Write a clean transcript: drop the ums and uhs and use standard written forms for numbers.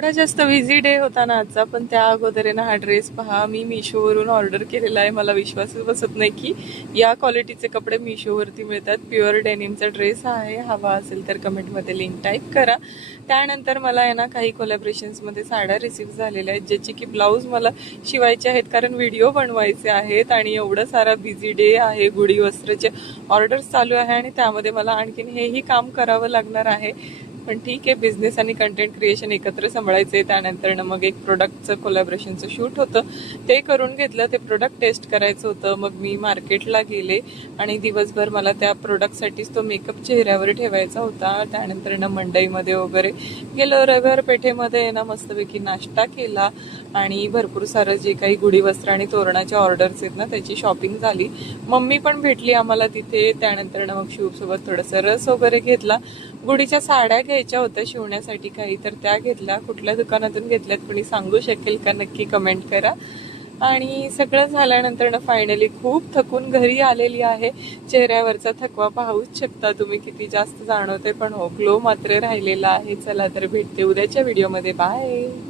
एवढा जास्त busy day होता ना आजचा, पण त्या अगोदर आहे ना हा ड्रेस पहा, मी मिशोवरून ऑर्डर केलेला आहे. मला विश्वासच बसत नाही की या क्वालिटीचे कपडे मिशोवरती मिळतात. प्युअर डेनिमचा ड्रेस आहे. हवा असेल तर कमेंटमध्ये लिंक टाईप करा. त्यानंतर मला आहे ना काही कोलॅबरेशन्समध्ये साड्या रिसीव्ह झालेल्या आहेत, ज्याची की ब्लाऊज मला शिवायचे आहेत, कारण व्हिडिओ बनवायचे आहेत आणि एवढं सारा बिझी डे आहे. गुढी वस्त्रचे ऑर्डर्स चालू आहे आणि त्यामध्ये मला आणखीन हेही काम करावं लागणार आहे. पण ठीक आहे, बिझनेस आणि कंटेंट क्रिएशन एकत्र सांभाळायचे. त्यानंतर मग एक प्रोडक्टचं कोलॅबरेशनचं शूट होतं, ते करून घेतलं. ते प्रोडक्ट टेस्ट करायचं होतं. मग मी मार्केटला गेले आणि दिवसभर मला त्या प्रोडक्टसाठीच तो मेकअप चेहऱ्यावर ठेवायचा होता. त्यानंतर मंडईमध्ये वगैरे गेलो. रविवार पेठेमध्ये ना मस्तपैकी नाश्ता केला आणि भरपूर सारं जे काही गुढी वस्त्र आणि तोरणाच्या ऑर्डर्स आहेत ना त्याची शॉपिंग झाली. मम्मी पण भेटली आम्हाला तिथे. त्यानंतर मग शिवसोबत थोडंसं रस वगैरे घेतला. गुढीच्या साड्या घ्यायच्या होत्या शिवण्यासाठी काही, तर त्या घेतल्या. कुठल्या दुकानातून घेतल्यात कोणी सांगू शकेल का नक्की कमेंट करा. आणि सगळं झाल्यानंतर फायनली खूप थकून घरी आलेली आहे. चेहऱ्यावरचा थकवा पाहूच शकता तुम्ही किती जास्त जाणवते, पण हो ग्लो मात्र राहिलेला आहे. चला तर भेटते उद्याच्या व्हिडिओमध्ये. बाय.